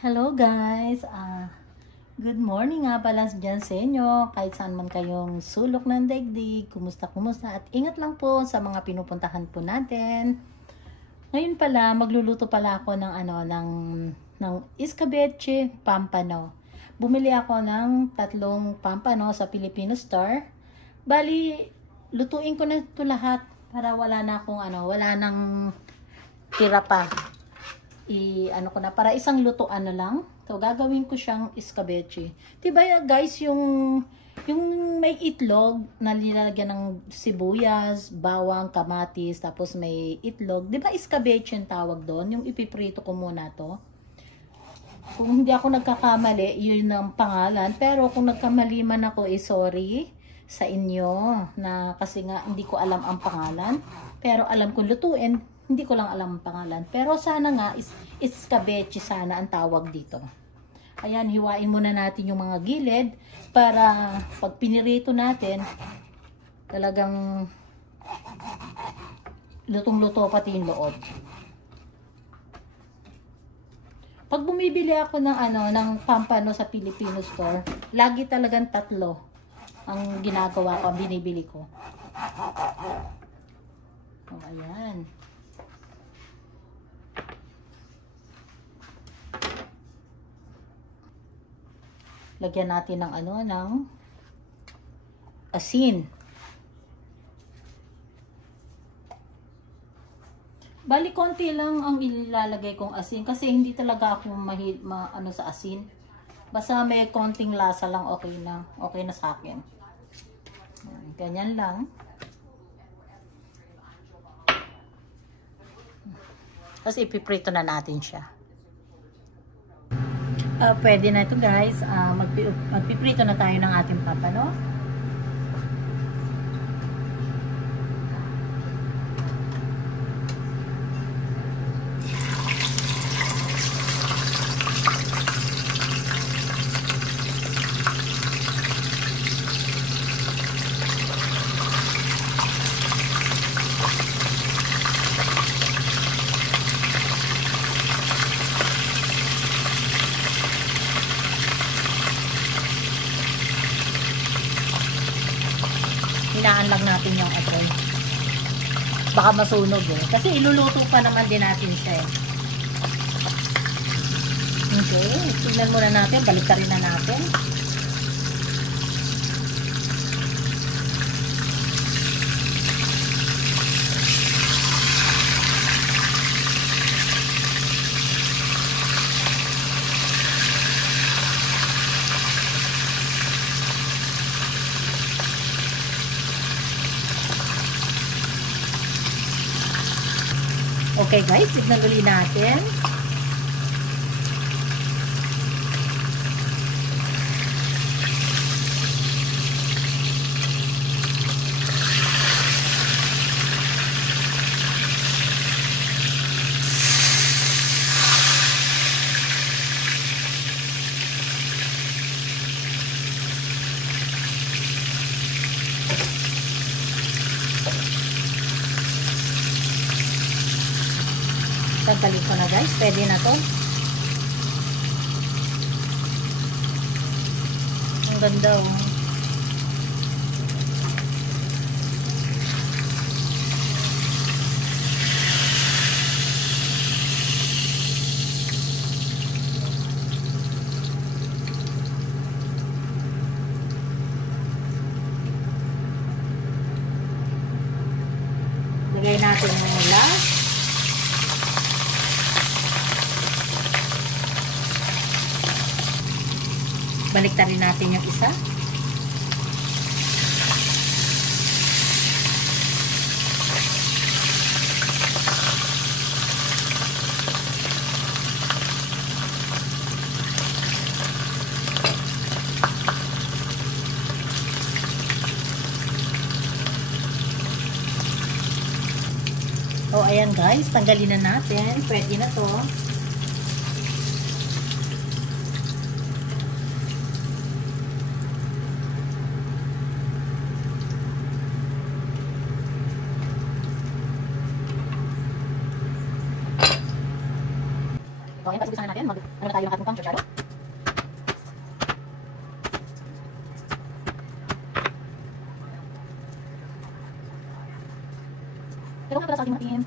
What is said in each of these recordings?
Hello guys! Good morning nga pala dyan sa inyo. Kahit saan man kayong sulok ng daigdig, kumusta? At ingat lang po sa mga pinupuntahan po natin. Ngayon pala, magluluto pala ako ng escabeche pampano. Bumili ako ng 3 pampano sa Filipino store. Bali, lutuin ko na ito lahat para wala nang tira pa. Para isang lutuan na lang. So, gagawin ko siyang escabeche. Diba guys, yung may itlog na nilalagyan ng sibuyas, bawang, kamatis, tapos may itlog. Diba escabeche yung tawag doon? Yung ipiprito ko muna to. Kung hindi ako nagkakamali, yun ang pangalan. Pero kung nagkamali man ako, sorry sa inyo. Kasi nga, hindi ko alam ang pangalan. Pero alam kong lutuin. Hindi ko lang alam ang pangalan. Pero sana nga, escabeche sana ang tawag dito. Ayan, hiwain muna natin yung mga gilid para pag pinirito natin, talagang lutong-luto pati yung loob. Pag bumibili ako ng pampano sa Filipino store, lagi talagang 3 ang ginagawa ko, ang binibili ko. Oh, ayan. Lagyan natin ng asin. Bali, konti lang ang ilalagay kong asin kasi hindi talaga ako sa asin. Basta may konting lasa lang, okay na sa akin. Ganyan lang. Tapos ipiprito na natin siya. Pwede na ito guys. Magpiprito na tayo ng ating pampano. Hinaan lang natin yung apoy. Baka masunog kasi iluluto pa naman din natin siya Okay, tignan muna natin, baliktarin na natin. Okay guys, tignan ulit natin. Tanggalin ko na guys, pwede na to. Ang ganda Lagay natin yung last. Baliktarin natin yung isa. Oh, ayan guys, tanggalin na natin. Pwede na to. So, ayan, umpisa na natin. Ano na tayo ng ating pang chochado? Pero nga pala sa ating matingin.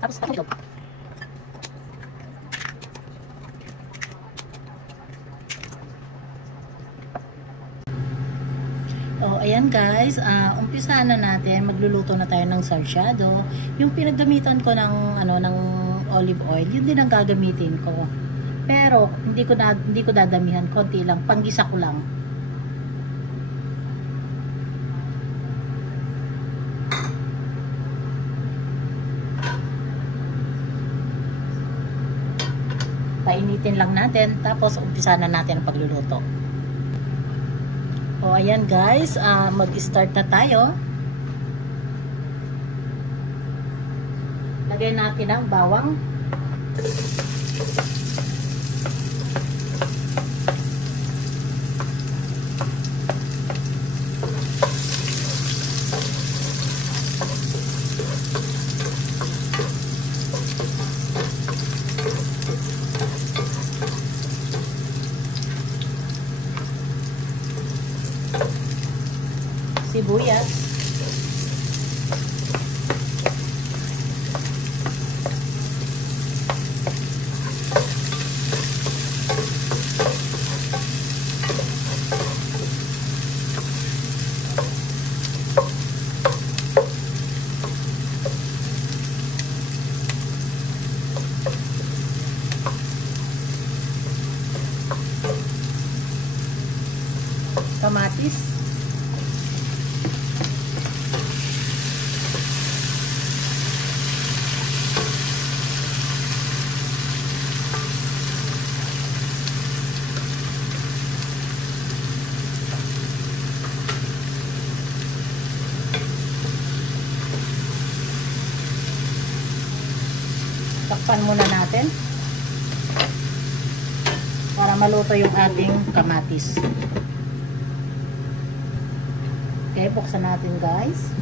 Tapos, itlog. Oh, ayan guys, umpisa na natin, magluluto na tayo ng sarsyado. Yung pinagamitan ko ng ng olive oil, yun din ang gagamitin ko. Pero hindi ko dadamihan, konti lang, panggisa ko lang. Painitin lang natin, tapos umpisa na natin ang pagluluto. O ayan guys, mag-start na tayo. Lagay natin ang bawang. Sibuyas. Kamatis. Takpan muna natin para maluto yung ating kamatis. Okay, buksan natin guys.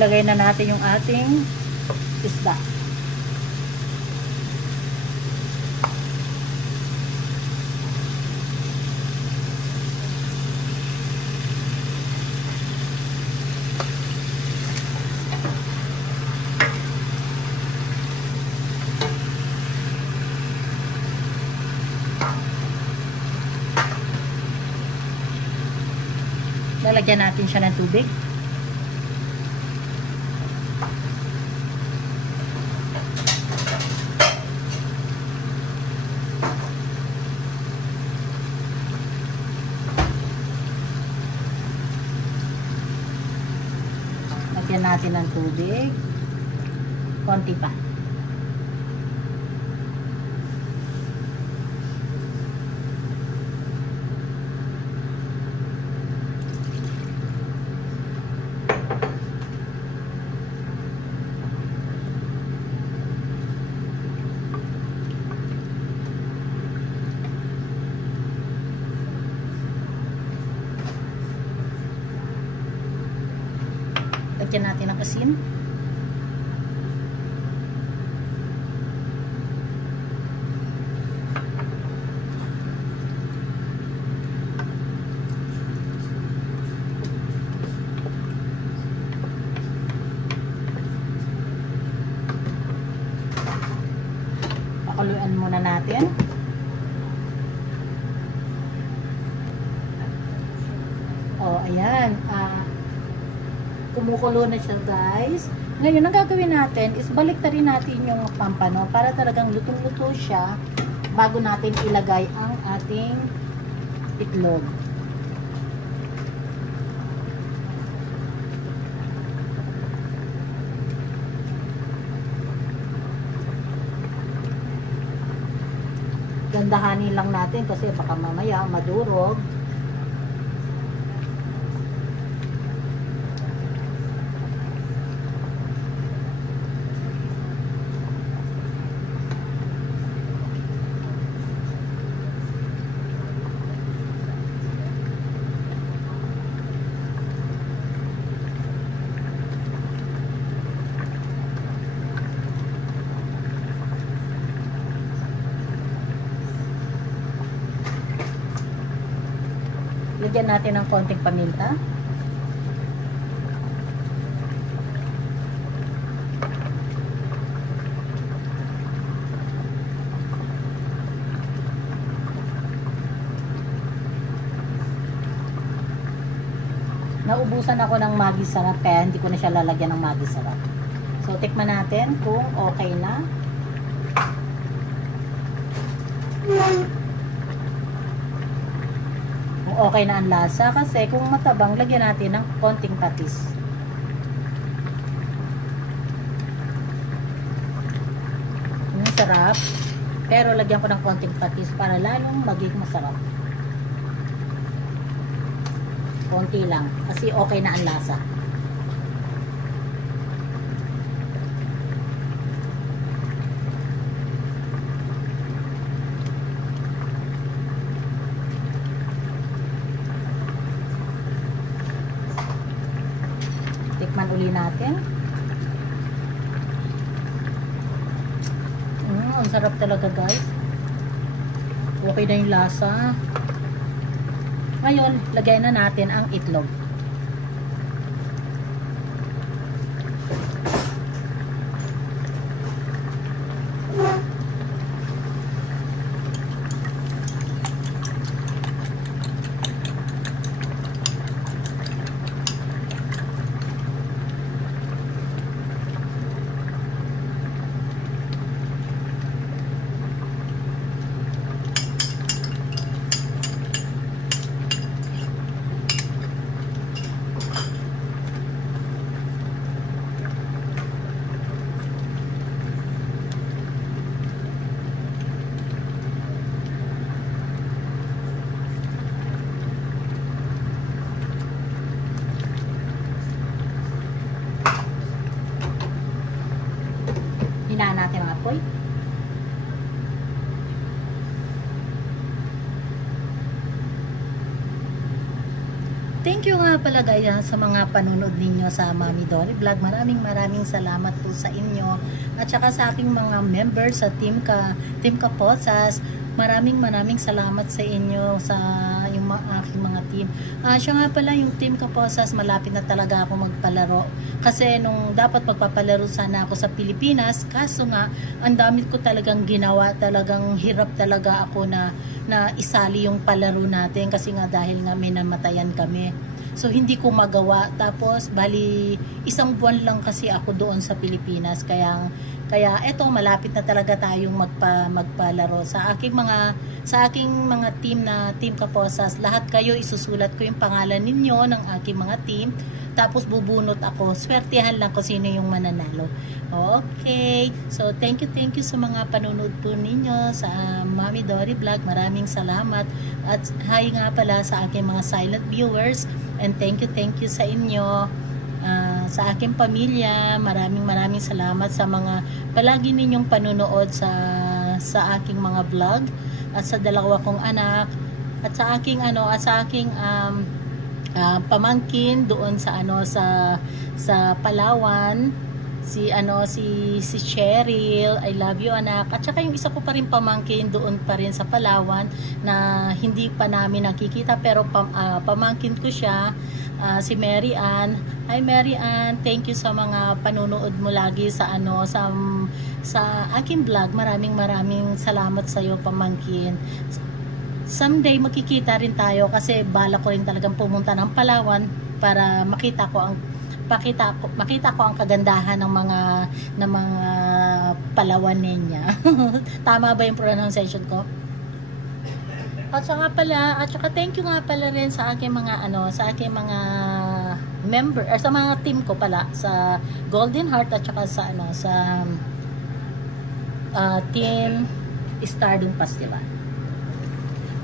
Ilagay na natin yung ating isda. Lalagyan natin siya ng tubig. Lagyan natin ng tubig. Konti pa. lagyan natin ng asin. Pakuluan muna natin. Oh, ayan. Kumukulo na siya, guys. Ngayon, ang gagawin natin is baliktarin natin yung pampano para talagang lutong-luto siya bago natin ilagay ang ating itlog. Gandahanin lang natin kasi baka mamaya madurog. Lagyan natin ng konting paminta. Naubusan ako ng Maggi Sarap kaya hindi ko na siya lalagyan ng Maggi Sarap. So, tikman natin kung okay na. Okay na ang lasa kasi kung matabang, lagyan natin ng konting patis. Sarap. Pero lagyan ko ng konting patis para lalong maging masarap. Konti lang kasi okay na ang lasa. Tikman uli natin. Ang sarap talaga, guys. Okay na yung lasa. Ngayon, lagay na natin ang itlog. Hinaan natin ang apoy. Thank you nga pala guys sa mga panunod ninyo sa Mami Dory Vlog. Maraming salamat po sa inyo at saka sa aking mga members sa Team Kaposas. Maraming salamat sa inyo sa yung aking mga team. Siya nga pala yung Team Kaposas, malapit na talaga ako magpalaro. Kasi nung dapat magpapalaro sana ako sa Pilipinas, kaso nga ang dami ko talagang ginawa, talagang hirap talaga ako na isali yung palaro natin kasi nga dahil nga may namatayan kami. So hindi ko magawa. Tapos bali isang buwan lang kasi ako doon sa Pilipinas. Kaya eto malapit na talaga tayong magpalaro sa aking mga team na Team Kaposas. Lahat kayo isusulat ko yung pangalan ninyo ng aking mga team. Tapos bubunot ako. Swertihan lang kung sino yung mananalo. Okay. So thank you sa mga panunod po ninyo sa Mami Dory Vlog. Maraming salamat. At hi nga pala sa aking mga silent viewers. And thank you sa inyo. Sa aking pamilya, maraming salamat sa mga palagi ninyong panunood sa aking mga vlog at sa dalawa kong anak at sa aking pamangkin doon sa sa Palawan, si Cheryl. I love you, anak. At saka yung isa ko pa rin pamangkin doon pa rin sa Palawan na hindi pa namin nakikita, pero pamangkin ko siya, si Mary Ann. Hi Mary Ann, thank you sa mga panunood mo lagi sa sa aking vlog. Maraming salamat sa iyo, pamangkin. Someday makikita rin tayo kasi bala ko rin talagang pumunta ng Palawan para makita ko ang kagandahan ng mga Palawanenya. Tama ba yung pronunciation ko? At saka thank you nga pala rin sa aking mga member, or sa mga team ko pala sa Golden Heart, at saka sa Team Stardom Festival.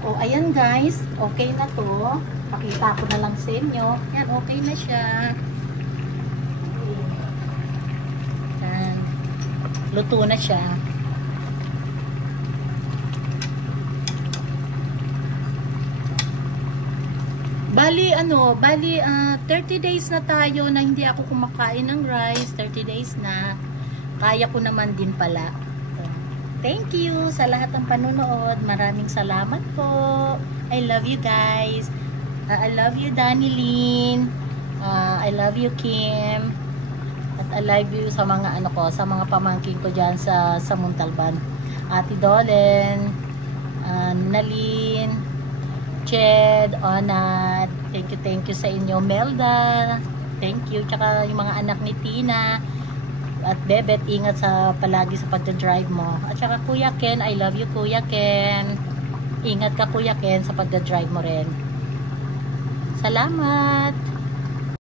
O ayan guys, okay na to. Pakita ko na lang sa inyo. Yan, okay na siya. Yan. Luto na siya. Bali 30 days na tayo na hindi ako kumakain ng rice. 30 days na. Kaya ko naman din pala. Thank you sa lahat ng panunood. Maraming salamat po. I love you guys. I love you, Danilyn. I love you, Kim. At I love you sa mga sa mga pamangkin ko diyan sa Montalban. Ate Dolen, Nalyn, Ched, Onat. Thank you sa inyo. Melda, thank you. Tsaka yung mga anak ni Tina at Bebet, ingat palagi sa pagdadrive mo. At saka Kuya Ken, I love you, Kuya Ken. Ingat ka, Kuya Ken, sa pagdadrive mo rin. Salamat!